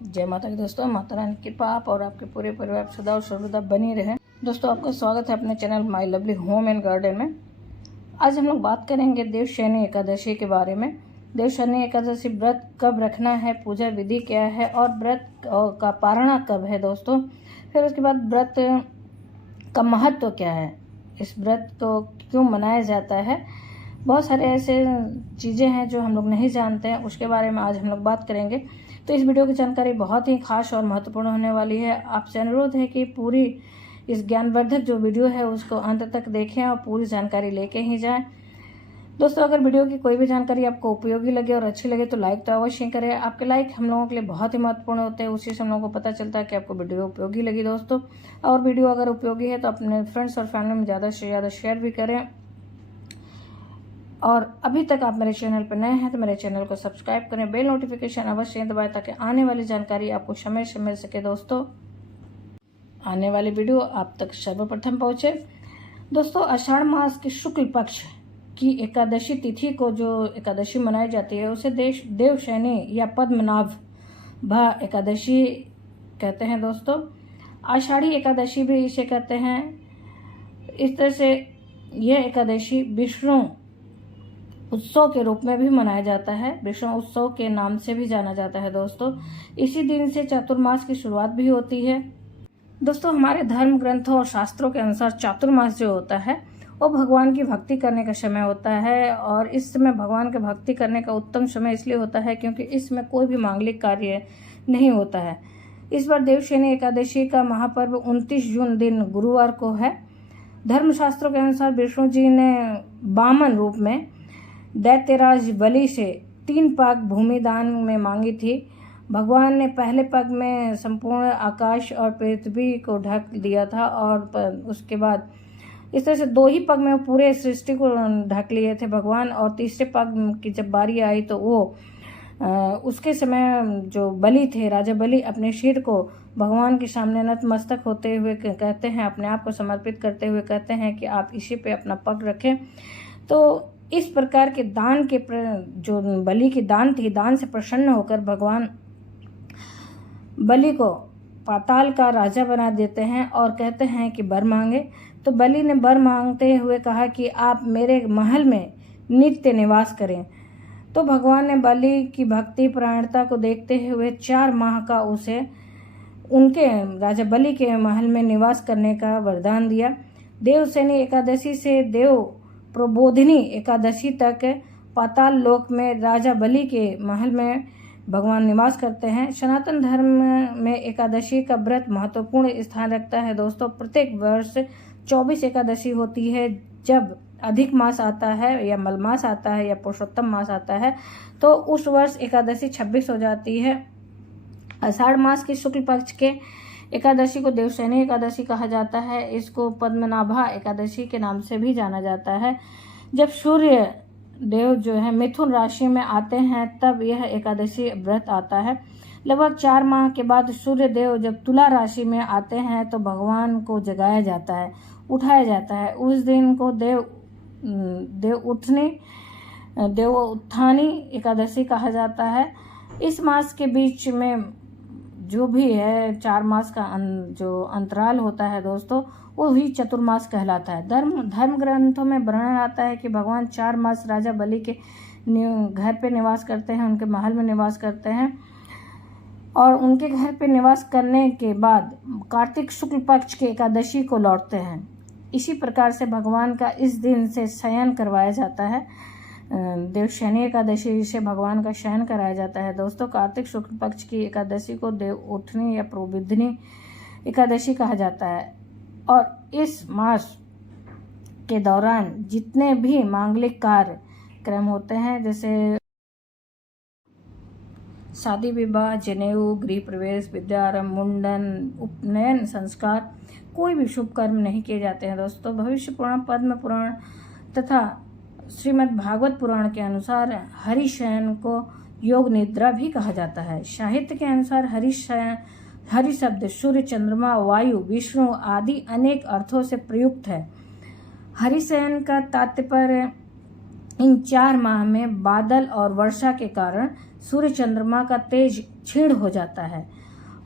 जय माता की दोस्तों, माता रानी की कृपा आप और आपके पूरे परिवार सदा और सर्वदा बनी रहे। दोस्तों, आपका स्वागत है अपने channel my lovely home and garden में। आज हम लोग बात करेंगे देवशयनी एकादशी के बारे में। देवशयनी एकादशी व्रत कब रखना है, पूजा विधि क्या है और व्रत का पारणा कब है दोस्तों। फिर उसके बाद व्रत का महत्व क्या है, इस व्रत को क्यों मनाया जाता है, बहुत सारे ऐसे चीज़ें हैं जो हम लोग नहीं जानते हैं, उसके बारे में आज हम लोग बात करेंगे। तो इस वीडियो की जानकारी बहुत ही खास और महत्वपूर्ण होने वाली है। आपसे अनुरोध है कि पूरी इस ज्ञानवर्धक जो वीडियो है उसको अंत तक देखें और पूरी जानकारी लेके ही जाएं। दोस्तों, अगर वीडियो की कोई भी जानकारी आपको उपयोगी लगे और अच्छी लगे तो लाइक तो अवश्य करें। आपके लाइक हम लोगों के लिए बहुत ही महत्वपूर्ण होते हैं, उसी से हम लोगों को पता चलता है कि आपको वीडियो उपयोगी लगी दोस्तों। और वीडियो अगर उपयोगी है तो अपने फ्रेंड्स और फैमिली में ज़्यादा से ज़्यादा शेयर भी करें। और अभी तक आप मेरे चैनल पर नए हैं तो मेरे चैनल को सब्सक्राइब करें, बेल नोटिफिकेशन अवश्य दबाएं ताकि आने वाली जानकारी आपको समय से मिल सके दोस्तों, आने वाली वीडियो आप तक सर्वप्रथम पहुंचे। दोस्तों, आषाढ़ मास के शुक्ल पक्ष की एकादशी तिथि को जो एकादशी मनाई जाती है उसे देवशयनी या पद्मनाभ एकादशी कहते हैं दोस्तों। आषाढ़ी एकादशी भी इसे कहते हैं। इस तरह से यह एकादशी विष्णु उत्सव के रूप में भी मनाया जाता है, विष्णु उत्सव के नाम से भी जाना जाता है दोस्तों। इसी दिन से चातुर्मास की शुरुआत भी होती है दोस्तों। हमारे धर्म ग्रंथों और शास्त्रों के अनुसार चातुर्मास जो होता है वो भगवान की भक्ति करने का समय होता है, और इस समय भगवान की भक्ति करने का उत्तम समय इसलिए होता है क्योंकि इसमें कोई भी मांगलिक कार्य नहीं होता है। इस बार देवशयनी एकादशी का महापर्व 29 जून दिन गुरुवार को है। धर्मशास्त्रों के अनुसार विष्णु जी ने वामन रूप में दैत्यराज बलि से 3 पग भूमि दान में मांगी थी। भगवान ने पहले पग में संपूर्ण आकाश और पृथ्वी को ढक दिया था, और उसके बाद इस तरह से 2 ही पग में पूरे सृष्टि को ढक लिए थे भगवान। और तीसरे पग की जब बारी आई तो वो उसके समय जो बलि थे, राजा बलि, अपने सिर को भगवान के सामने नतमस्तक होते हुए कहते हैं, अपने आप को समर्पित करते हुए कहते हैं कि आप इसी पे अपना पग रखें। तो इस प्रकार के दान के जो बलि की दान थी, दान से प्रसन्न होकर भगवान बलि को पाताल का राजा बना देते हैं और कहते हैं कि वर मांगे। तो बलि ने वर मांगते हुए कहा कि आप मेरे महल में नित्य निवास करें। तो भगवान ने बलि की भक्ति परायणता को देखते हुए 4 माह का उसे उनके राजा बलि के महल में निवास करने का वरदान दिया। देवशयनी एकादशी से देव प्रबोधिनी एकादशी तक पाताल लोक में राजा बलि के महल में भगवान निवास करते हैं। सनातन धर्म में एकादशी का व्रत महत्वपूर्ण स्थान रखता है दोस्तों। प्रत्येक वर्ष 24 एकादशी होती है। जब अधिक मास आता है या मलमास आता है या पुरुषोत्तम मास आता है तो उस वर्ष एकादशी 26 हो जाती है। आषाढ़ मास के शुक्ल पक्ष के एकादशी को देवशयनी एकादशी कहा जाता है। इसको पद्मनाभा एकादशी के नाम से भी जाना जाता है। जब सूर्य देव जो है मिथुन राशि में आते हैं तब यह एकादशी व्रत आता है। लगभग 4 माह के बाद सूर्य देव जब तुला राशि में आते हैं तो भगवान को जगाया जाता है, उठाया जाता है। उस दिन को देव उत्थानी एकादशी कहा जाता है। इस मास के बीच में जो भी है 4 मास का जो अंतराल होता है दोस्तों, वो भी चतुर्मास कहलाता है। धर्म ग्रंथों में वर्णन आता है कि भगवान 4 मास राजा बलि के घर पे निवास करते हैं, उनके महल में निवास करते हैं, और उनके घर पे निवास करने के बाद कार्तिक शुक्ल पक्ष के एकादशी को लौटते हैं। इसी प्रकार से भगवान का इस दिन से शयन करवाया जाता है। देवशयनी एकादशी से भगवान का शयन कराया जाता है दोस्तों। कार्तिक शुक्ल पक्ष की एकादशी को देव उठनी या प्रबोधिनी एकादशी कहा जाता है। और इस मास के दौरान जितने भी मांगलिक कार्यक्रम होते हैं, जैसे शादी विवाह, जनेऊ, गृह प्रवेश, विद्यारंभ, मुंडन, उपनयन संस्कार, कोई भी शुभ कर्म नहीं किए जाते हैं दोस्तों। भविष्य पुराण, पद्म पुराण तथा श्रीमद् भागवत पुराण के अनुसार हरिशयन को योग निद्रा भी कहा जाता है। साहित्य के अनुसार हरि शब्द सूर्य, चंद्रमा, वायु, विष्णु आदि अनेक अर्थों से प्रयुक्त है। हरिशयन का तात्पर्य इन 4 माह में बादल और वर्षा के कारण सूर्य चंद्रमा का तेज क्षीण हो जाता है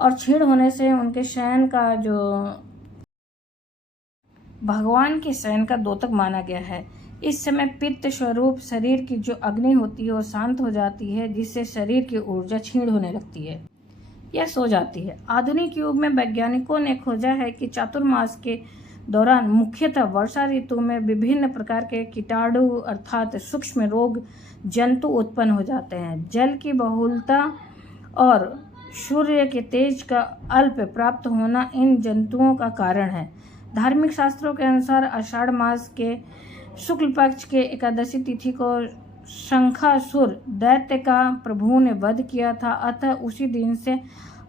और क्षीण होने से उनके शयन का जो भगवान के शयन का द्योतक माना गया है। इस समय पित्त स्वरूप शरीर की जो अग्नि होती है वो शांत हो जाती है, जिससे शरीर की ऊर्जा क्षीण होने लगती है या सो जाती है। आधुनिक युग में वैज्ञानिकों ने खोजा है कि चातुर्मास के दौरान मुख्यतः वर्षा ऋतु में विभिन्न प्रकार के कीटाणु अर्थात सूक्ष्म रोग जंतु उत्पन्न हो जाते हैं। जल की बहुलता और सूर्य के तेज का अल्प प्राप्त होना इन जंतुओं का कारण है। धार्मिक शास्त्रों के अनुसार आषाढ़ मास के शुक्ल पक्ष के एकादशी तिथि को शंखासुर दैत्य का प्रभु ने वध किया था। अतः उसी दिन से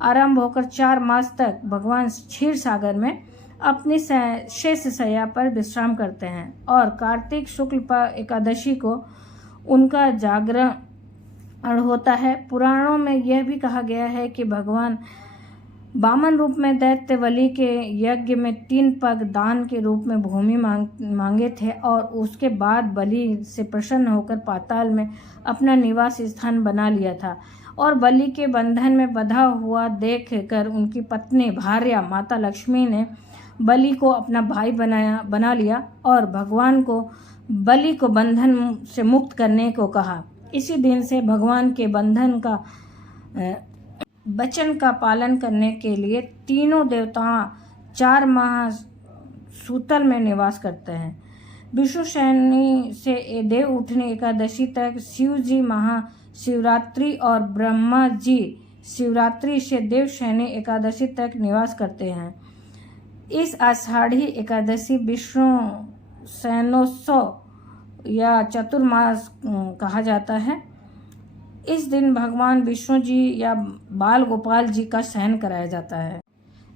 आरंभ होकर 4 मास तक भगवान क्षीर सागर में अपनी शेष शैया पर विश्राम करते हैं और कार्तिक शुक्ल एकादशी को उनका जागरण होता है। पुराणों में यह भी कहा गया है कि भगवान वामन रूप में दैत्य बलि के यज्ञ में 3 पग दान के रूप में भूमि मांगे थे और उसके बाद बलि से प्रसन्न होकर पाताल में अपना निवास स्थान बना लिया था और बलि के बंधन में बंधा हुआ देखकर उनकी पत्नी भार्या माता लक्ष्मी ने बलि को अपना भाई बना लिया और भगवान को बलि को बंधन से मुक्त करने को कहा। इसी दिन से भगवान के बंधन का वचन का पालन करने के लिए तीनों देवता 4 माह सूतल में निवास करते हैं। विषुशयनी से देव उठनी एकादशी तक शिव जी महाशिवरात्रि और ब्रह्मा जी शिवरात्रि से देवशयनी एकादशी तक निवास करते हैं। इस आषाढ़ी एकादशी विष्णु शयनोत्सव या चतुर्मास कहा जाता है। इस दिन भगवान विष्णु जी या बाल गोपाल जी का शयन कराया जाता है।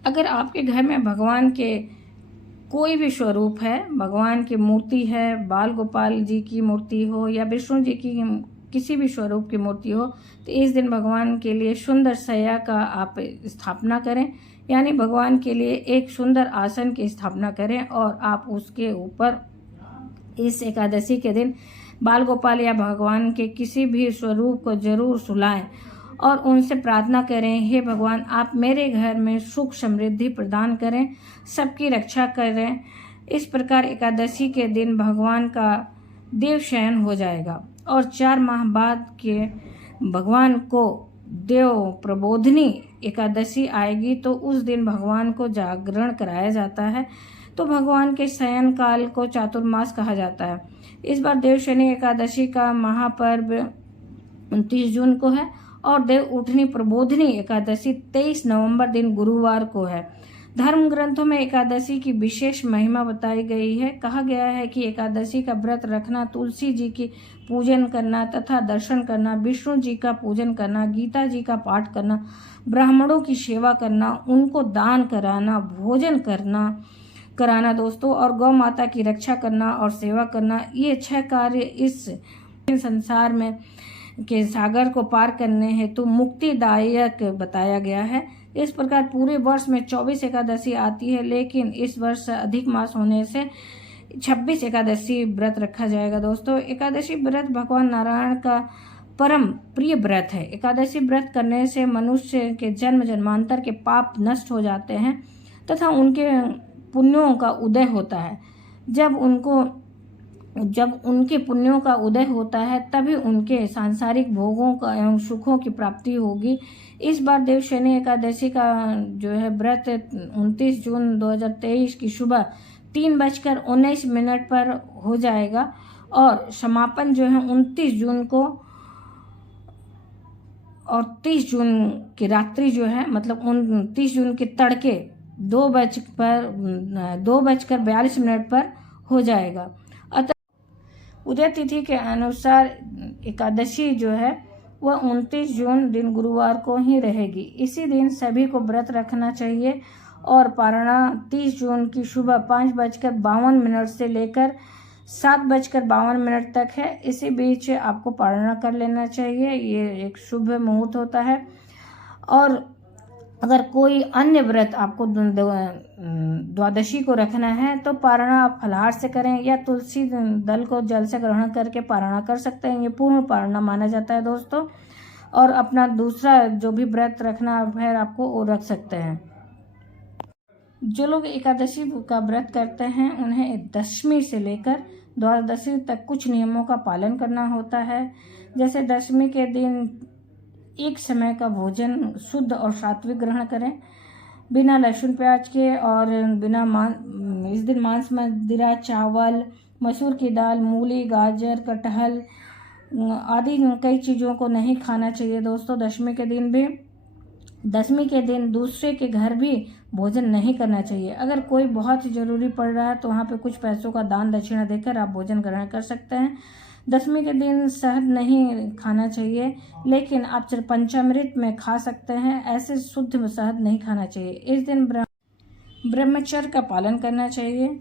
अगर आपके घर में भगवान के कोई भी स्वरूप है, भगवान की मूर्ति है, बाल गोपाल जी की मूर्ति हो या विष्णु जी की किसी भी स्वरूप की मूर्ति हो, तो इस दिन भगवान के लिए सुंदर शैया का आप स्थापना करें, यानी भगवान के लिए एक सुंदर आसन की स्थापना करें और आप उसके ऊपर इस एकादशी के दिन बाल गोपाल या भगवान के किसी भी स्वरूप को जरूर सुलाएं और उनसे प्रार्थना करें, हे भगवान आप मेरे घर में सुख समृद्धि प्रदान करें, सबकी रक्षा करें। इस प्रकार एकादशी के दिन भगवान का देव शयन हो जाएगा और 4 माह बाद के भगवान को देव प्रबोधनी एकादशी आएगी तो उस दिन भगवान को जागरण कराया जाता है। तो भगवान के शयन काल को चातुर्मास कहा जाता है। इस बार देवशयनी एकादशी का महापर्व 29 जून को है और देव उठनी प्रबोधनी एकादशी 23 नवंबर दिन गुरुवार को है। धर्म ग्रंथों में एकादशी की विशेष महिमा बताई गई है। कहा गया है कि एकादशी का व्रत रखना, तुलसी जी की पूजन करना तथा दर्शन करना, विष्णु जी का पूजन करना, गीता जी का पाठ करना, ब्राह्मणों की सेवा करना, उनको दान कराना, भोजन कराना दोस्तों, और गौ माता की रक्षा करना और सेवा करना, ये 6 कार्य इस संसार में के सागर को पार करने हेतु मुक्तिदायक बताया गया है। इस प्रकार पूरे वर्ष में 24 एकादशी आती है, लेकिन इस वर्ष अधिक मास होने से 26 एकादशी व्रत रखा जाएगा दोस्तों। एकादशी व्रत भगवान नारायण का परम प्रिय व्रत है। एकादशी व्रत करने से मनुष्य के जन्म जन्मांतर के पाप नष्ट हो जाते हैं तथा उनके पुण्यों का उदय होता है। जब उनके पुण्यों का उदय होता है तभी उनके सांसारिक भोगों का एवं सुखों की प्राप्ति होगी। इस बार देवशयनी एकादशी का जो है व्रत 29 जून 2023 की सुबह 3:19 पर हो जाएगा और समापन जो है 29 जून को और 30 जून की रात्रि जो है मतलब 29 जून के तड़के 2:42 पर हो जाएगा। अतः उदय तिथि के अनुसार एकादशी जो है वह 29 जून दिन गुरुवार को ही रहेगी। इसी दिन सभी को व्रत रखना चाहिए और पारणा 30 जून की सुबह 5:52 से लेकर 7:52 तक है। इसी बीच आपको पारणा कर लेना चाहिए, ये एक शुभ मुहूर्त होता है। और अगर कोई अन्य व्रत आपको द्वादशी को रखना है तो पारणा आप फलाहार से करें या तुलसी दल को जल से ग्रहण करके पारणा कर सकते हैं। ये पूर्ण पारणा माना जाता है दोस्तों। और अपना दूसरा जो भी व्रत रखना है आपको वो रख सकते हैं। जो लोग एकादशी का व्रत करते हैं उन्हें दशमी से लेकर द्वादशी तक कुछ नियमों का पालन करना होता है। जैसे दशमी के दिन एक समय का भोजन शुद्ध और सात्विक ग्रहण करें, बिना लहसुन प्याज के, और इस दिन मांस, मदिरा, चावल, मसूर की दाल, मूली, गाजर, कटहल आदि कई चीज़ों को नहीं खाना चाहिए दोस्तों। दशमी के दिन दूसरे के घर भी भोजन नहीं करना चाहिए। अगर कोई बहुत ही जरूरी पड़ रहा है तो वहाँ पे कुछ पैसों का दान दक्षिणा देकर आप भोजन ग्रहण कर सकते हैं। दशमी के दिन शहद नहीं खाना चाहिए, लेकिन आप पंचामृत में खा सकते हैं। ऐसे शुद्ध शहद नहीं खाना चाहिए। इस दिन ब्रह्मचर्य का पालन करना चाहिए।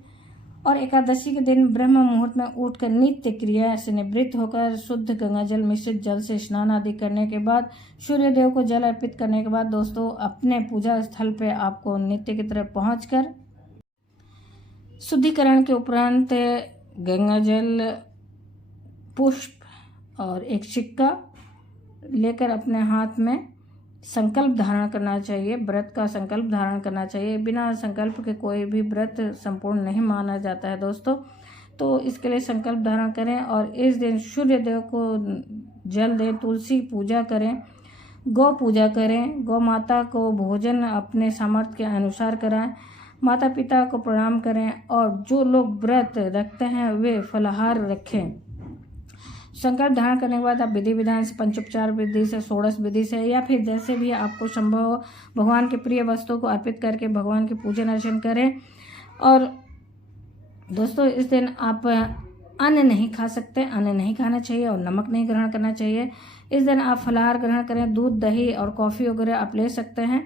और एकादशी के दिन ब्रह्म मुहूर्त में उठकर नित्य क्रिया से निवृत्त होकर शुद्ध गंगा जल मिश्रित जल से स्नान आदि करने के बाद, सूर्य देव को जल अर्पित करने के बाद दोस्तों अपने पूजा स्थल पे आपको नित्य की तरफ पहुंचकर शुद्धिकरण के उपरांत गंगा जल, पुष्प और एक सिक्का लेकर अपने हाथ में संकल्प धारण करना चाहिए। व्रत का संकल्प धारण करना चाहिए। बिना संकल्प के कोई भी व्रत संपूर्ण नहीं माना जाता है दोस्तों। तो इसके लिए संकल्प धारण करें और इस दिन सूर्य देव को जल दें, तुलसी पूजा करें, गौ पूजा करें, गौ माता को भोजन अपने सामर्थ्य के अनुसार कराएं, माता पिता को प्रणाम करें और जो लोग व्रत रखते हैं वे फलाहार रखें। संकल्प धारण करने के बाद आप विधि विधान से, पंचोपचार विधि से, षोडश विधि से या फिर जैसे भी आपको संभव हो भगवान के प्रिय वस्तुओं को अर्पित करके भगवान के पूजन अर्चन करें। और दोस्तों इस दिन आप अन्न नहीं खा सकते, अन्न नहीं खाना चाहिए और नमक नहीं ग्रहण करना चाहिए। इस दिन आप फलाहार ग्रहण करें, दूध, दही और कॉफ़ी वगैरह आप ले सकते हैं।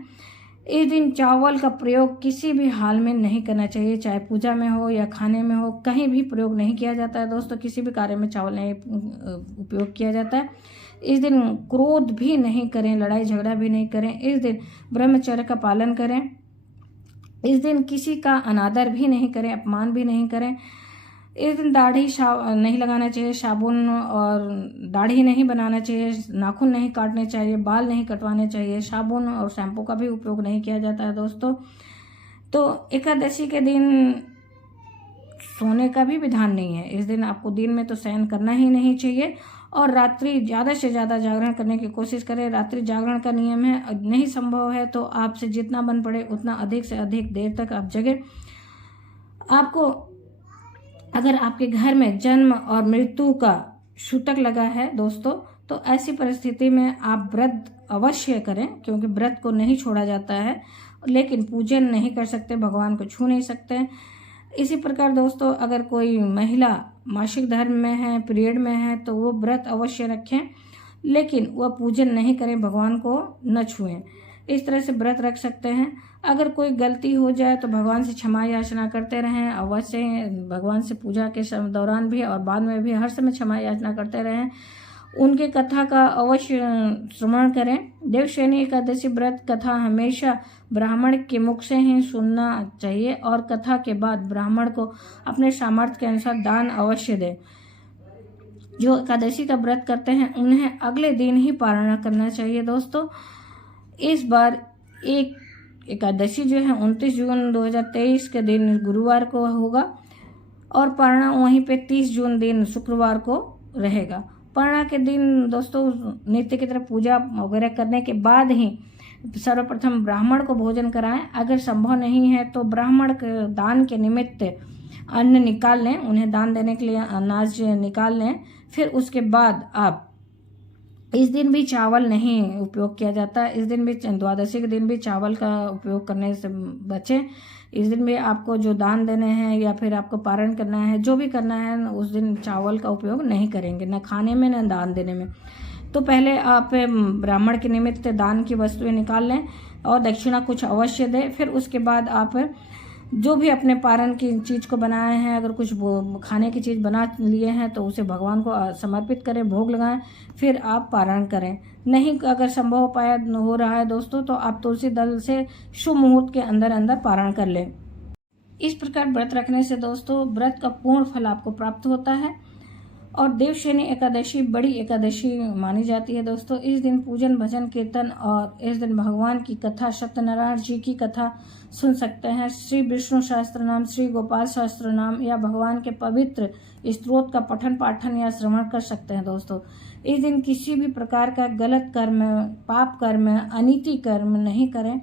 इस दिन चावल का प्रयोग किसी भी हाल में नहीं करना चाहिए, चाहे पूजा में हो या खाने में हो, कहीं भी प्रयोग नहीं किया जाता है दोस्तों। किसी भी कार्य में चावल नहीं उपयोग किया जाता है। इस दिन क्रोध भी नहीं करें, लड़ाई झगड़ा भी नहीं करें। इस दिन ब्रह्मचर्य का पालन करें। इस दिन किसी का अनादर भी नहीं करें, अपमान भी नहीं करें। इस दिन दाढ़ी नहीं लगाना चाहिए, साबुन और दाढ़ी नहीं बनाना चाहिए, नाखून नहीं काटने चाहिए, बाल नहीं कटवाने चाहिए, साबुन और शैम्पू का भी उपयोग नहीं किया जाता है दोस्तों। तो एकादशी के दिन सोने का भी विधान नहीं है। इस दिन आपको दिन में तो शयन करना ही नहीं चाहिए और रात्रि ज़्यादा से ज़्यादा जागरण करने की कोशिश करें। रात्रि जागरण का नियम है, नहीं संभव है तो आपसे जितना बन पड़े उतना अधिक से अधिक देर तक आप जगें। आपको अगर आपके घर में जन्म और मृत्यु का सूतक लगा है दोस्तों, तो ऐसी परिस्थिति में आप व्रत अवश्य करें, क्योंकि व्रत को नहीं छोड़ा जाता है, लेकिन पूजन नहीं कर सकते, भगवान को छू नहीं सकते। इसी प्रकार दोस्तों अगर कोई महिला मासिक धर्म में है, पीरियड में है, तो वो व्रत अवश्य रखें, लेकिन वह पूजन नहीं करें, भगवान को न छुएं। इस तरह से व्रत रख सकते हैं। अगर कोई गलती हो जाए तो भगवान से क्षमा याचना करते रहें। अवश्य भगवान से पूजा के दौरान भी और बाद में भी हर समय क्षमा याचना करते रहें। उनके कथा का अवश्य श्रवण करें। देवशयनी एकादशी व्रत कथा हमेशा ब्राह्मण के मुख से ही सुनना चाहिए और कथा के बाद ब्राह्मण को अपने सामर्थ्य के अनुसार दान अवश्य दें। जो एकादशी का व्रत करते हैं उन्हें अगले दिन ही पारणा करना चाहिए दोस्तों। इस बार एक एकादशी जो है 29 जून 2023 के दिन गुरुवार को होगा और पारणा वहीं पे 30 जून दिन शुक्रवार को रहेगा। पारणा के दिन दोस्तों नित्य की तरफ पूजा वगैरह करने के बाद ही सर्वप्रथम ब्राह्मण को भोजन कराएं। अगर संभव नहीं है तो ब्राह्मण के दान के निमित्त अन्न निकाल लें, उन्हें दान देने के लिए अनाज निकाल लें। फिर उसके बाद आप इस दिन भी चावल नहीं उपयोग किया जाता। इस दिन भी द्वादशी के दिन भी चावल का उपयोग करने से बचें। इस दिन भी आपको जो दान देने हैं या फिर आपको पारण करना है, जो भी करना है, उस दिन चावल का उपयोग नहीं करेंगे, न खाने में न दान देने में। तो पहले आप ब्राह्मण के निमित्त दान की वस्तुएं निकाल लें और दक्षिणा कुछ अवश्य दें। फिर उसके बाद आप जो भी अपने पारण की चीज़ को बनाए हैं, अगर कुछ खाने की चीज़ बना लिए हैं तो उसे भगवान को समर्पित करें, भोग लगाएं, फिर आप पारण करें। नहीं अगर संभव हो रहा है दोस्तों तो आप तुलसी दल से शुभ मुहूर्त के अंदर अंदर पारण कर लें। इस प्रकार व्रत रखने से दोस्तों व्रत का पूर्ण फल आपको प्राप्त होता है और देवशयनी एकादशी बड़ी एकादशी मानी जाती है दोस्तों। इस दिन पूजन, भजन, कीर्तन और इस दिन भगवान की कथा, सत्यनारायण जी की कथा सुन सकते हैं। श्री विष्णु सहस्त्र नाम, श्री गोपाल सहस्त्र नाम या भगवान के पवित्र स्तोत्र का पठन पाठन या श्रवण कर सकते हैं दोस्तों। इस दिन किसी भी प्रकार का गलत कर्म, पाप कर्म, अनीति कर्म नहीं करें।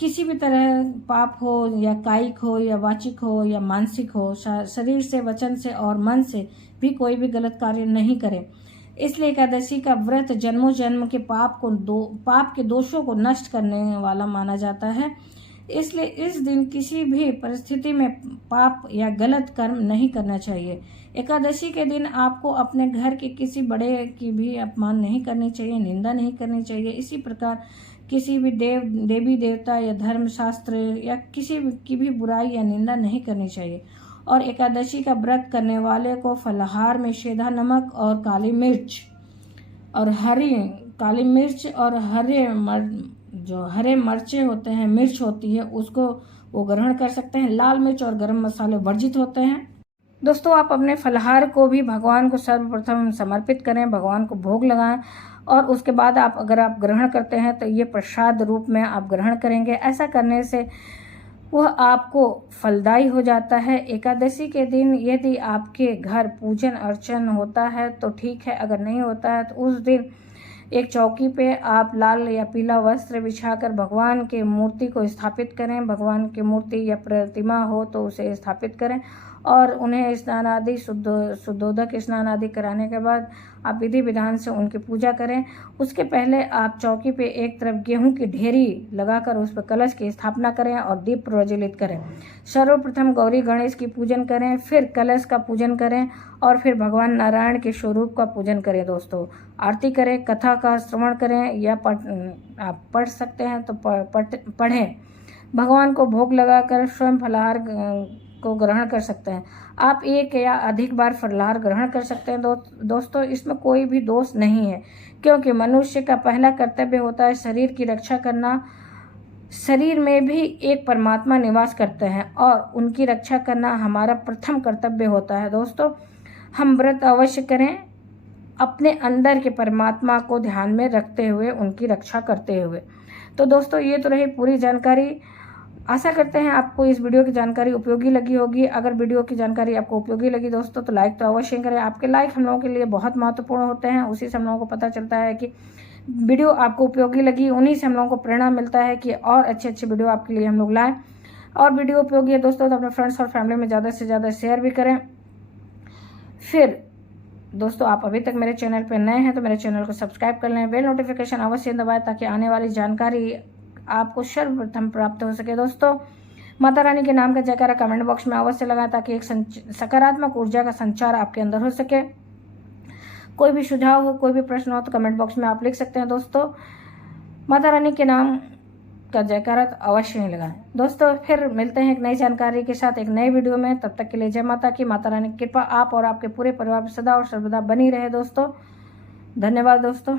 किसी भी तरह पाप हो या कायिक हो या वाचिक हो या मानसिक हो, शरीर से, वचन से और मन से भी कोई भी गलत कार्य नहीं करें। इसलिए एकादशी का व्रत जन्मों जन्म के पाप के दोषों को नष्ट करने वाला माना जाता है। इसलिए इस दिन किसी भी परिस्थिति में पाप या गलत कर्म नहीं करना चाहिए। एकादशी के दिन आपको अपने घर के किसी बड़े की भी अपमान नहीं करनी चाहिए, निंदा नहीं करनी चाहिए। इसी प्रकार किसी भी देवी देवता या धर्मशास्त्र या किसी की भी बुराई या निंदा नहीं करनी चाहिए। और एकादशी का व्रत करने वाले को फलाहार में सेंधा नमक और काली मिर्च और हरे मिर्चे होते हैं, मिर्च होती है, उसको वो ग्रहण कर सकते हैं। लाल मिर्च और गरम मसाले वर्जित होते हैं। दोस्तों, आप अपने फलाहार को भी भगवान को सर्वप्रथम समर्पित करें, भगवान को भोग लगाएं और उसके बाद अगर आप ग्रहण करते हैं तो ये प्रसाद रूप में आप ग्रहण करेंगे। ऐसा करने से वह आपको फलदायी हो जाता है। एकादशी के दिन यदि आपके घर पूजन अर्चन होता है तो ठीक है, अगर नहीं होता है तो उस दिन एक चौकी पे आप लाल या पीला वस्त्र बिछाकर भगवान के मूर्ति को स्थापित करें। भगवान की मूर्ति या प्रतिमा हो तो उसे स्थापित करें और उन्हें स्नान आदि शुद्धोदक स्नान आदि कराने के बाद आप विधि विधान से उनकी पूजा करें। उसके पहले आप चौकी पे एक तरफ गेहूं की ढेरी लगाकर उस पर कलश की स्थापना करें और दीप प्रज्वलित करें। सर्वप्रथम गौरी गणेश की पूजन करें, फिर कलश का पूजन करें और फिर भगवान नारायण के स्वरूप का पूजन करें। दोस्तों, आरती करें, कथा का श्रवण करें या आप पढ़ सकते हैं तो पढ़ें। भगवान को भोग लगाकर स्वयं फलाहार को ग्रहण कर सकते हैं। आप एक या अधिक बार फलाहार ग्रहण कर सकते हैं। दोस्तों, इसमें कोई भी दोष नहीं है, क्योंकि मनुष्य का पहला कर्तव्य होता है शरीर की रक्षा करना। शरीर में भी एक परमात्मा निवास करते हैं और उनकी रक्षा करना हमारा प्रथम कर्तव्य होता है। दोस्तों, हम व्रत अवश्य करें, अपने अंदर के परमात्मा को ध्यान में रखते हुए उनकी रक्षा करते हुए। तो दोस्तों, ये तो रही पूरी जानकारी। आशा करते हैं आपको इस वीडियो की जानकारी उपयोगी लगी होगी। अगर वीडियो की जानकारी आपको उपयोगी लगी दोस्तों तो लाइक तो अवश्य करें। आपके लाइक हम लोगों के लिए बहुत महत्वपूर्ण होते हैं। उसी से हम लोगों को पता चलता है कि वीडियो आपको उपयोगी लगी। उन्हीं से हम लोगों को प्रेरणा मिलता है कि और अच्छे वीडियो आपके लिए हम लोग लाएँ। और वीडियो उपयोगी है दोस्तों तो अपने फ्रेंड्स और फैमिली में ज़्यादा से ज़्यादा शेयर भी करें। फिर दोस्तों, आप अभी तक मेरे चैनल पर नए हैं तो मेरे चैनल को सब्सक्राइब कर लें, बेल नोटिफिकेशन अवश्य दबाएं ताकि आने वाली जानकारी आपको सर्वप्रथम प्राप्त हो सके। दोस्तों, माता रानी के नाम का जयकारा कमेंट बॉक्स में अवश्य लगाएं ताकि एक सकारात्मक ऊर्जा का संचार आपके अंदर हो सके। कोई भी सुझाव हो, कोई भी प्रश्न हो तो कमेंट बॉक्स में आप लिख सकते हैं। दोस्तों, माता रानी के नाम का जयकारा तो अवश्य ही लगाएं। दोस्तों, फिर मिलते हैं एक नई जानकारी के साथ एक नए वीडियो में। तब तक के लिए जय माता की। माता रानी की कृपा आप और आपके पूरे परिवार पर सदा और सर्वदा बनी रहे। दोस्तों, धन्यवाद दोस्तों।